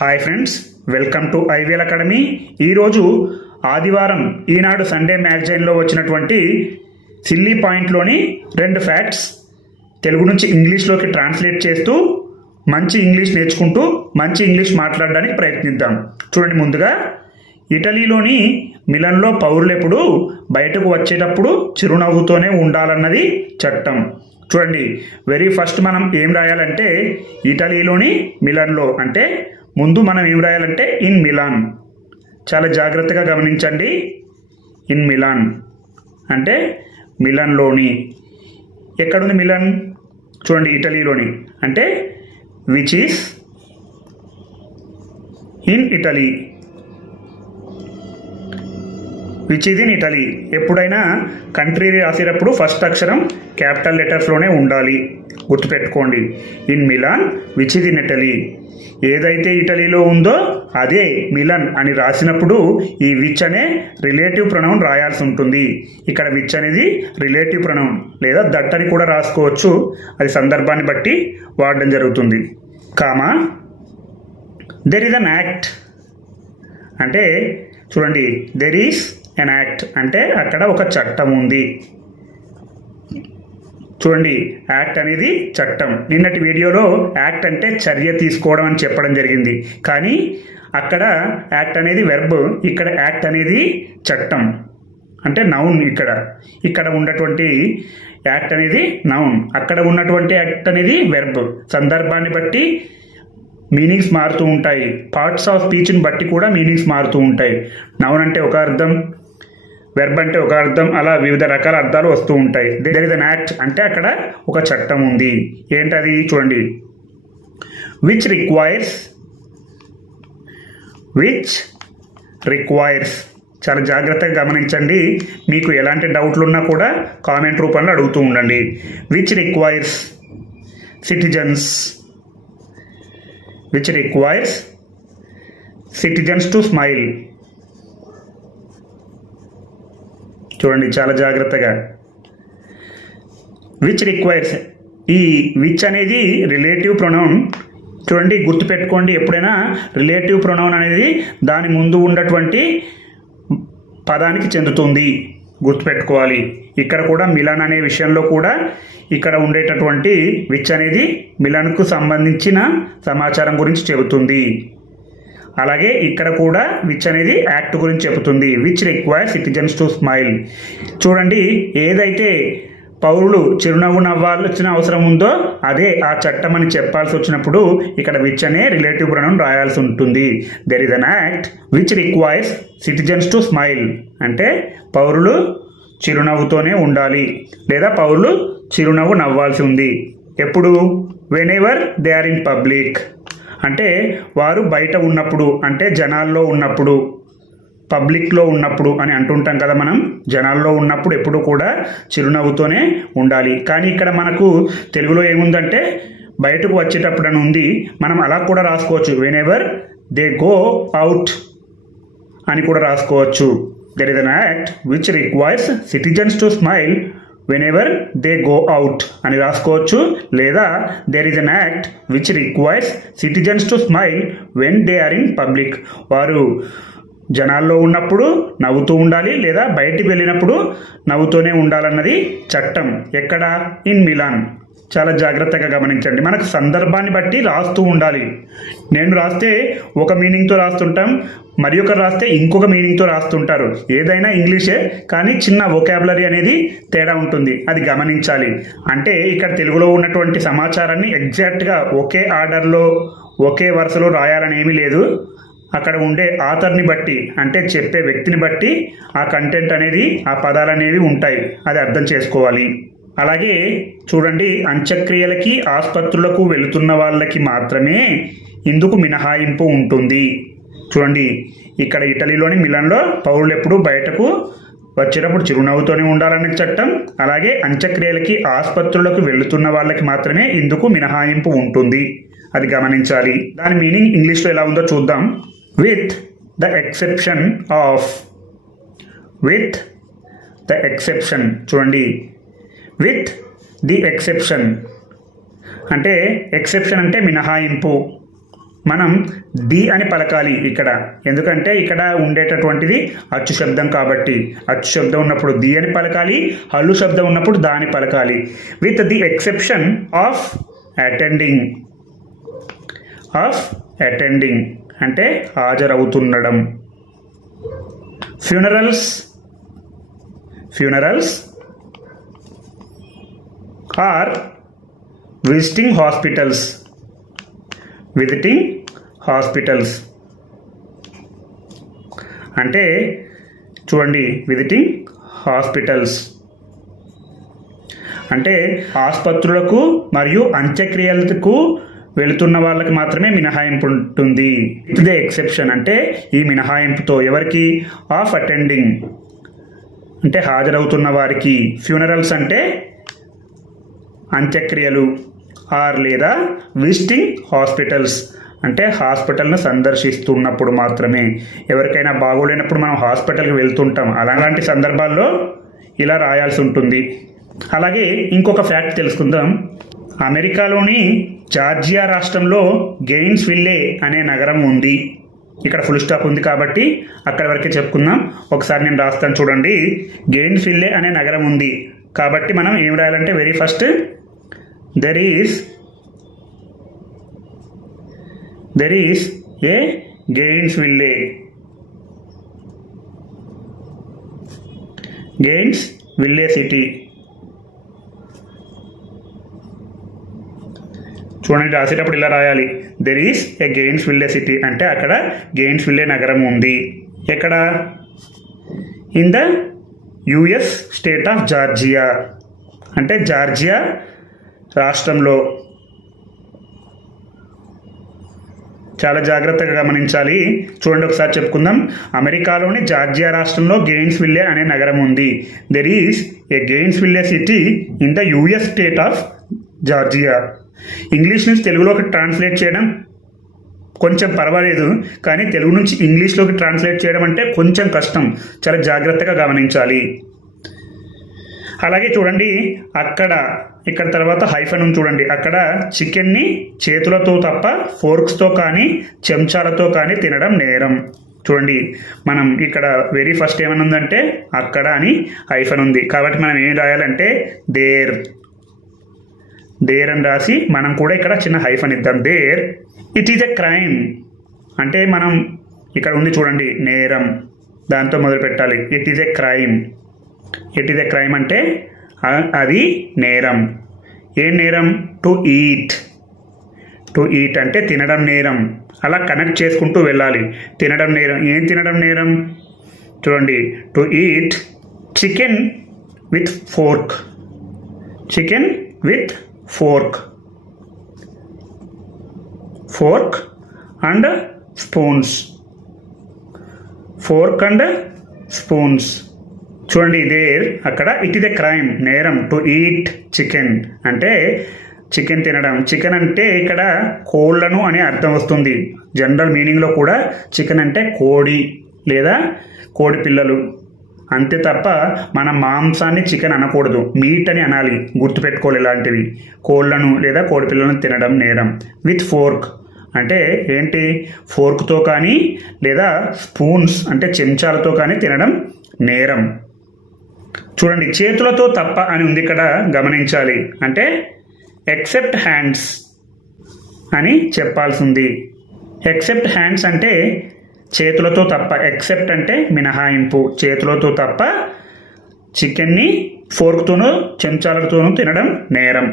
Hi friends welcome to IVL academy. ఈరోజు ఆదివారం ఈనాడు Sunday మ్యాగజైన్లో వచ్చినటువంటి సిల్లీ పాయింట్లోని రెండు ఫ్యాక్ట్స్ తెలుగు నుంచి ఇంగ్లీష్లోకి ట్రాన్స్లేట్ చేస్తూ మంచి ఇంగ్లీష్ నేర్చుకుంటూ మంచి ఇంగ్లీష్ మాట్లాడడానికి ప్రయత్నిద్దాం. చూడండి ముందుగా ఇటలీలోని మిలన్లో పౌరులు ఎప్పుడు బయటకు వచ్చేటప్పుడు చిరునవ్వుతోనే ఉండాలన్నది చట్టం. చూడండి వెరీ ఫస్ట్ మనం ఏం రాయాలంటే ఇటలీలోని మిలన్లో అంటే ముందు మనం ఏం రాయాలంటే ఇన్ మిలాన్. చాలా జాగ్రత్తగా గమనించండి. In Milan. అంటే మిలన్లోని. ఎక్కడుంది మిలన్? చూడండి ఇటలీలోని. అంటే which is in Italy which is in Italy ఎప్పుడైనా కంట్రీ రాసేటప్పుడు ఫస్ట్ అక్షరం క్యాపిటల్ లెటర్స్లోనే ఉండాలి. గుర్తుపెట్టుకోండి. In Milan which in Italy ఏదైతే ఇటలీలో ఉందో అదే మిలన్ అని రాసినప్పుడు ఈ విచ్ అనే రిలేటివ్ ప్రొనౌన్ రాయాల్సి ఉంటుంది. ఇక్కడ విచ్ అనేది రిలేటివ్ ప్రొనౌన్ లేదా దట్ అని కూడా రాసుకోవచ్చు. అది సందర్భాన్ని బట్టి వాడడం జరుగుతుంది. Comma? There is an act అంటే చూడండి దెర్ ఈస్ ఎన్ యాక్ట్ అంటే అక్కడ ఒక చట్టం ఉంది. చూడండి యాక్ట్ అనేది చట్టం. నిన్నటి వీడియోలో యాక్ట్ అంటే చర్య తీసుకోవడం అని చెప్పడం జరిగింది. కానీ అక్కడ యాక్ట్ అనేది వెర్బ్ ఇక్కడ యాక్ట్ అనేది చట్టం. అంటే నౌన్ ఇక్కడ. ఇక్కడ ఉన్నటువంటి యాక్ట్ అనేది నౌన్ అక్కడ ఉన్నటువంటి యాక్ట్ అనేది వెర్బ్ సందర్భాన్ని బట్టి మీనింగ్స్ మారుతూ ఉంటాయి. పార్ట్స్ ఆఫ్ స్పీచ్ని బట్టి కూడా మీనింగ్స్ మారుతూ ఉంటాయి. నౌన్ అంటే ఒక అర్థం వెర్బ్ అంటే ఒక అర్థం అలా వివిధ రకాల అర్థాలు వస్తూ ఉంటాయి. దేర్ ఇస్ అన్ యాక్ట్ అంటే అక్కడ ఒక చట్టం ఉంది. ఏంటది? చూడండి. విచ్ రిక్వైర్స్ విచ్ రిక్వైర్స్ చాలా జాగ్రత్తగా గమనించండి. మీకు ఎలాంటి డౌట్లు ఉన్నా కూడా కామెంట్ రూపంలో అడుగుతూ ఉండండి. Which requires citizens which requires citizens to smile చూడండి చాలా జాగ్రత్తగా. విచ్ రిక్వైర్స్ ఈ విచ్ అనేది రిలేటివ్ ప్రొనౌన్ చూడండి గుర్తుపెట్టుకోండి ఎప్పుడైనా రిలేటివ్ ప్రొనౌన్ అనేది దాని ముందు ఉన్నటువంటి పదానికి చెందుతుంది. గుర్తుపెట్టుకోవాలి. ఇక్కడ కూడా మిలాన్ అనే విషయంలో కూడా ఇక్కడ ఉండేటటువంటి విచ్ అనేది మిలన్కు సంబంధించిన సమాచారం గురించి చెబుతుంది. అలాగే ఇక్కడ కూడా విచ్ అనేది యాక్ట్ గురించి చెబుతుంది which require citizens to smile చూడండి ఏదైతే పౌరులు చిరునవ్వు నవ్వాల్సిన అవసరం ఉందో అదే ఆ చట్టం అని చెప్పాల్సి వచ్చినప్పుడు ఇక్కడ విచ్ అనే రిలేటివ్ ప్రొనౌన్ రాయాల్సి ఉంటుంది. There is an act which requires citizens to smile అంటే పౌరులు చిరునవ్వుతోనే ఉండాలి లేదా పౌరులు చిరునవ్వు నవ్వాల్సి ఉంది. ఎప్పుడు? Whenever they are in public అంటే వారు బయట ఉన్నప్పుడు అంటే జనాల్లో ఉన్నప్పుడు పబ్లిక్లో ఉన్నప్పుడు అని అంటుంటాం కదా మనం జనాల్లో ఉన్నప్పుడు ఎప్పుడు కూడా చిరునవ్వుతోనే ఉండాలి. కానీ ఇక్కడ మనకు తెలుగులో ఏముందంటే బయటకు వచ్చేటప్పుడు అని ఉంది మనం అలా కూడా రాసుకోవచ్చు. Whenever they go out అని కూడా రాసుకోవచ్చు. There is an act which requires citizens to smile whenever they go out అని రాసుకోవచ్చు. లేదా there is an act which requires citizens to smile when they are in public వారు జనాల్లో ఉన్నప్పుడు నవ్వుతూ ఉండాలి లేదా బయటికి వెళ్ళినప్పుడు నవ్వుతూనే ఉండాలన్నది చట్టం. ఎక్కడ? ఇన్ మిలాన్ చాలా జాగ్రత్తగా గమనించండి. మనకు సందర్భాన్ని బట్టి రాస్తూ ఉండాలి. నేను రాస్తే ఒక మీనింగ్తో రాస్తుంటాం మరి ఒకరు రాస్తే ఇంకొక మీనింగ్తో రాస్తుంటారు. ఏదైనా ఇంగ్లీషే కానీ చిన్న వొకాబులరీ అనేది తేడా ఉంటుంది. అది గమనించాలి. అంటే ఇక్కడ తెలుగులో ఉన్నటువంటి సమాచారాన్ని ఎగ్జాక్ట్గా ఒకే ఆర్డర్లో ఒకే వరుసలో రాయాలని ఏమీ లేదు. అక్కడ ఉండే ఆథర్ని బట్టి అంటే చెప్పే వ్యక్తిని బట్టి ఆ కంటెంట్ అనేది ఆ పదాలు అనేవి ఉంటాయి. అది అర్థం చేసుకోవాలి. అలాగే చూడండి అంత్యక్రియలకి ఆసుపత్రులకు వెళుతున్న వాళ్ళకి మాత్రమే ఇందుకు మినహాయింపు ఉంటుంది. చూడండి ఇక్కడ ఇటలీలోని మిలన్లో పౌరులు ఎప్పుడు బయటకు వచ్చేటప్పుడు చిరునవ్వుతోనే ఉండాలనే చట్టం అలాగే అంత్యక్రియలకి ఆసుపత్రులకు వెళుతున్న వాళ్ళకి మాత్రమే ఇందుకు మినహాయింపు ఉంటుంది. అది గమనించాలి. దాని మీనింగ్ ఇంగ్లీష్లో ఎలా ఉందో చూద్దాం. With the exception of with the exception. చూడండి విత్ ది ఎక్సెప్షన్. అంటే ఎక్సెప్షన్ అంటే మినహాయింపు. మనం ది అని పలకాలి ఇక్కడ. ఎందుకంటే ఇక్కడ ఉండేటటువంటిది అచ్చు శబ్దం కాబట్టి. అచ్చు శబ్దం ఉన్నప్పుడు ది అని పలకాలి హల్లు శబ్దం ఉన్నప్పుడు దాని పలకాలి. With the exception of attending. Of attending. అంటే హాజరవుతుండడం. Funerals funerals or visiting hospitals. Visiting hospitals. అంటే చూడండి విజిటింగ్ హాస్పిటల్స్. అంటే ఆసుపత్రులకు మరియు అంత్యక్రియలకు వెళుతున్న వాళ్ళకి మాత్రమే మినహాయింపు ఉంటుంది ఇదే ఎక్సెప్షన్ అంటే ఈ మినహాయింపుతో ఎవరికి? Of attending. అంటే హాజరవుతున్న వారికి. ఫ్యూనరల్స్ అంటే అంత్యక్రియలు ఆర్ లేదా విజిటింగ్ హాస్పిటల్స్. అంటే హాస్పిటల్ను సందర్శిస్తున్నప్పుడు మాత్రమే. ఎవరికైనా బాగోలేనప్పుడు మనం హాస్పిటల్కి వెళ్తుంటాం. అలాంటి సందర్భాల్లో ఇలా రాయాల్సి ఉంటుంది. అలాగే ఇంకొక ఫ్యాక్ట్ తెలుసుకుందాం. అమెరికాలోని జార్జియా రాష్ట్రంలో గెయిన్స్ విల్లే అనే నగరం ఉంది. ఇక్కడ ఫుల్ స్టాప్ ఉంది కాబట్టి అక్కడి వరకే చెప్పుకుందాం. ఒకసారి నేను రాస్తాను చూడండి. గెయిన్స్ విల్లే అనే నగరం ఉంది. కాబట్టి మనం ఏం రాయాలంటే very first there is there is a Gainesville Gainesville city చూడండి రాసేటప్పుడు ఇలా రాయాలి. There is a Gainesville city అంటే అక్కడ గెయిన్స్ విల్లే నగరం ఉంది. ఎక్కడ? In the US state of Georgia అంటే జార్జియా రాష్ట్రంలో చాలా జాగ్రత్తగా గమనించాలి. చూడండి ఒకసారి చెప్పుకుందాం. అమెరికాలోని జార్జియా రాష్ట్రంలో గెయిన్స్ విల్లే అనే నగరం ఉంది. There is a Gainesville city in the US state of Georgia. English నుంచి తెలుగులోకి ట్రాన్స్లేట్ చేయడం కొంచెం పర్వాలేదు కానీ తెలుగు నుంచి ఇంగ్లీష్లోకి ట్రాన్స్లేట్ చేయడం అంటే కొంచెం కష్టం. చాలా జాగ్రత్తగా గమనించాలి. అలాగే చూడండి అక్కడ ఇక్కడ తర్వాత హైఫన్ ఉంది చూడండి. అక్కడ చికెన్ని చేతులతో తప్ప ఫోర్క్స్తో కానీ చెంచాలతో కానీ తినడం నేరం. చూడండి మనం ఇక్కడ వెరీ ఫస్ట్ ఏమనుందంటే అక్కడ అని హైఫన్ ఉంది కాబట్టి మనం ఏం రాయాలంటే దేర్. దేర్ అని రాసి మనం కూడా ఇక్కడ చిన్న హైఫన్ ఇద్దాం. There it is a crime అంటే మనం ఇక్కడ ఉంది చూడండి నేరం. దాంతో మొదలు పెట్టాలి it is a crime it is a crime అంటే అది నేరం. ఏం నేరం? To eat. టు ఈట్ అంటే తినడం నేరం. అలా కనెక్ట్ చేసుకుంటూ వెళ్ళాలి. తినడం నేరం. ఏం తినడం నేరం? చూడండి. To eat chicken with fork. Chicken with fork. Fork and spoons. Fork and spoons. చూడండి దేర్ అక్కడ ఇట్ ఇస్ ఎ క్రైమ్ నేరం టు ఈట్ చికెన్ అంటే చికెన్ తినడం. చికెన్ అంటే ఇక్కడ కోళ్ళను అనే అర్థం వస్తుంది. జనరల్ మీనింగ్లో కూడా చికెన్ అంటే కోడి లేదా కోడి పిల్లలు. అంతే తప్ప మన మాంసాన్ని చికెన్ అనకూడదు. మీట్ అని అనాలి. గుర్తుపెట్టుకోవాలి ఇలాంటివి. కోళ్ళను లేదా కోడి పిల్లలను తినడం నేరం. విత్ ఫోర్క్ అంటే ఏంటి? ఫోర్క్తో కానీ లేదా స్పూన్స్ అంటే చెంచాలతో కానీ తినడం నేరం. చూడండి చేతులతో తప్ప అని ఉంది ఇక్కడ గమనించాలి. అంటే ఎక్సెప్ట్ హ్యాండ్స్ అని చెప్పాల్సి ఉంది ఎక్సెప్ట్ హ్యాండ్స్ అంటే చేతులతో తప్ప ఎక్సెప్ట్ అంటే మినహాయింపు. చేతులతో తప్ప చికెన్ని ఫోర్క్తోనూ చెంచాలతోనూ తినడం నేరం.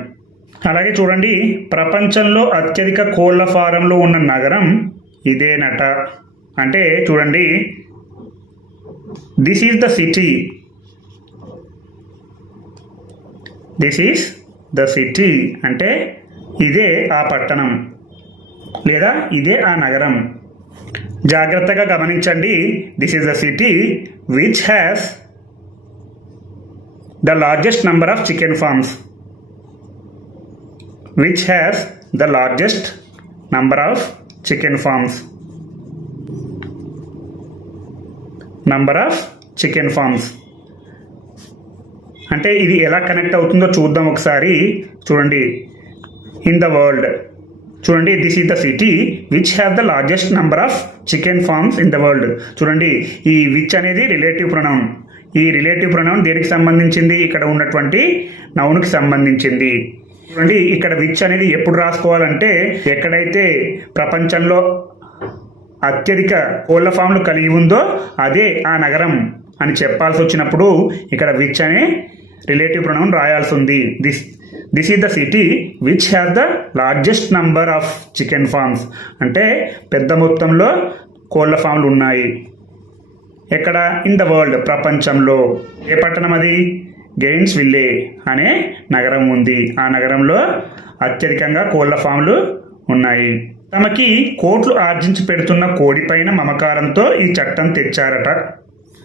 అలాగే చూడండి ప్రపంచంలో అత్యధిక కోళ్ళ ఫారంలో ఉన్న నగరం ఇదేనట అంటే చూడండి this is the city this is the city అంటే ఇదే ఆ పట్టణం. లేదా ఇదే ఆ నగరం. జాగ్రత్తగా గమనించండి. This is the city which has the largest number of chicken farms which has the largest number of chicken farms number of chicken farms అంటే ఇది ఎలా కనెక్ట్ అవుతుందో చూద్దాం ఒకసారి. చూడండి. ఇన్ ద వరల్డ్ చూడండి this is the city which have the largest number of chicken farms in the world చూడండి ఈ విచ్ అనేది రిలేటివ్ ప్రొనౌన్ ఈ రిలేటివ్ ప్రొనౌన్ దేనికి సంబంధించింది? ఇక్కడ ఉన్నటువంటి నౌన్కి సంబంధించింది. చూడండి ఇక్కడ విచ్ అనేది ఎప్పుడు రాసుకోవాలంటే ఎక్కడైతే ప్రపంచంలో అత్యధిక కోళ్ళ ఫామ్లు కలిగి ఉందో అదే ఆ నగరం అని చెప్పాల్సి వచ్చినప్పుడు ఇక్కడ విచ్ అనే రిలేటివ్ ప్రొనౌన్ రాయాల్సి ఉంది this this is the city which has the largest number of chicken farms అంటే పెద్ద మొత్తంలో కోళ్ళ ఫామ్లు ఉన్నాయి. ఎక్కడ? ఇన్ ద వరల్డ్ ప్రపంచంలో. ఏ పట్టణం అది? గెయిన్స్ విల్లే అనే నగరం ఉంది. ఆ నగరంలో అత్యధికంగా కోళ్ళ ఫామ్లు ఉన్నాయి. తమకి కోట్లు ఆర్జించి పెడుతున్న కోడిపైన మమకారంతో ఈ చట్టం తెచ్చారట.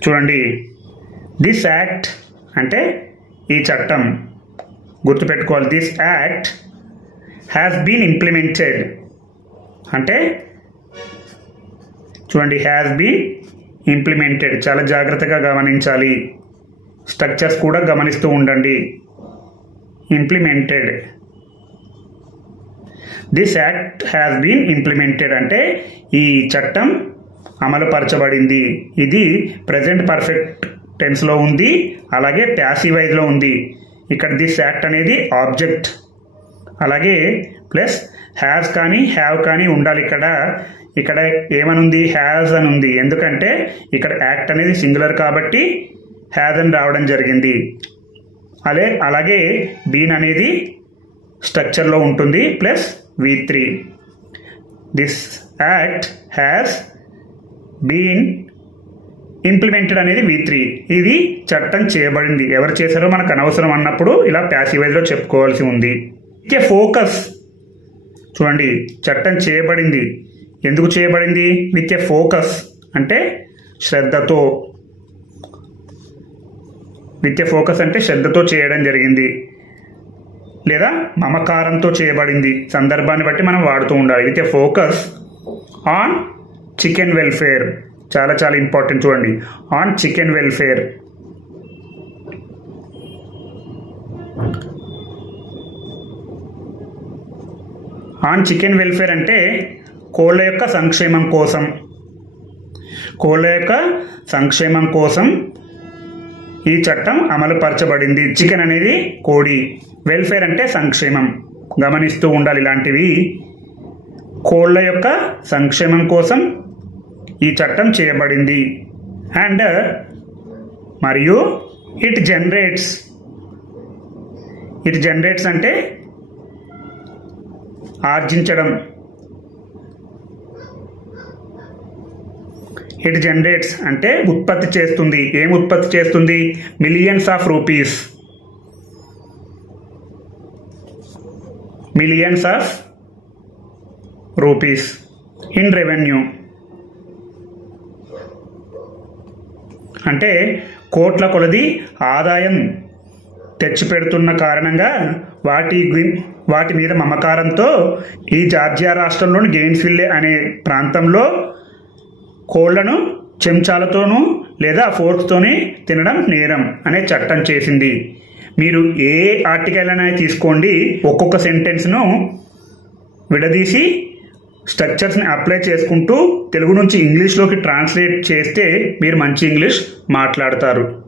చూడండి. దిస్ యాక్ట్ అంటే ఈ చట్టం గుర్తుపెట్టుకోవాలి. This act has been implemented అంటే చూడండి హ్యాస్ బీన్ ఇంప్లిమెంటెడ్ చాలా జాగ్రత్తగా గమనించాలి. స్ట్రక్చర్స్ కూడా గమనిస్తూ ఉండండి. Implemented this act has been implemented అంటే ఈ చట్టం అమలుపరచబడింది. ఇది ప్రజెంట్ పర్ఫెక్ట్ టెన్స్లో ఉంది అలాగే ప్యాసివ్ వైజ్లో ఉంది. ఇక్కడ దిస్ యాక్ట్ అనేది ఆబ్జెక్ట్ అలాగే ప్లస్ హ్యాస్ కానీ హ్యావ్ కానీ ఉండాలి ఇక్కడ. ఇక్కడ ఏమనుంది? హ్యాస్ అని ఉంది. ఎందుకంటే ఇక్కడ యాక్ట్ అనేది సింగులర్ కాబట్టి హ్యాజ్ అని రావడం జరిగింది. అదే అలాగే బీన్ అనేది స్ట్రక్చర్లో ఉంటుంది plus V three this act has been implemented అనేది వి త్రీ ఇది చట్టం చేయబడింది. ఎవరు చేశారో మనకు అనవసరం అన్నప్పుడు ఇలా ప్యాసివైజ్లో చెప్పుకోవాల్సి ఉంది. ఇక ఫోకస్ చూడండి చట్టం చేయబడింది. ఎందుకు చేయబడింది? విత్ ఎ ఫోకస్ అంటే శ్రద్ధతో. విత్ ఎ ఫోకస్ అంటే శ్రద్ధతో చేయడం జరిగింది. లేదా మమకారంతో చేయబడింది. సందర్భాన్ని బట్టి మనం వాడుతూ ఉండాలి. With a focus on chicken welfare చాలా చాలా ఇంపార్టెంట్ చూడండి. On chicken welfare on chicken welfare అంటే కోళ్ళ యొక్క సంక్షేమం కోసం. కోళ్ళ యొక్క సంక్షేమం కోసం ఈ చట్టం అమలుపరచబడింది. చికెన్ అనేది కోడి. వెల్ఫేర్ అంటే సంక్షేమం. గమనిస్తూ ఉండాలి ఇలాంటివి. కోళ్ళ యొక్క సంక్షేమం కోసం ఈ చట్టం చేయబడింది. అండ్ మరియు ఇట్ జనరేట్స్ ఇట్ జనరేట్స్ అంటే ఆర్జించడం. ఇట్ జనరేట్స్ అంటే ఉత్పత్తి చేస్తుంది. ఏం ఉత్పత్తి చేస్తుంది? Millions of rupees millions of rupees in revenue అంటే కోట్ల కొలది ఆదాయం తెచ్చిపెడుతున్న కారణంగా వాటి వాటి మీద మమకారంతో ఈ జార్జియా రాష్ట్రంలోని గెయిన్స్విల్లే అనే ప్రాంతంలో కోళ్ళను చెంచాలతోనూ లేదా ఫోర్క్తోనే తినడం నేరం అనే చట్టం చేసింది. మీరు ఏ ఆర్టికల్ అనేది తీసుకోండి. ఒక్కొక్క సెంటెన్స్ను విడదీసి స్ట్రక్చర్స్ని అప్లై చేసుకుంటూ తెలుగు నుంచి ఇంగ్లీష్లోకి ట్రాన్స్లేట్ చేస్తే మీరు మంచి ఇంగ్లీష్ మాట్లాడతారు.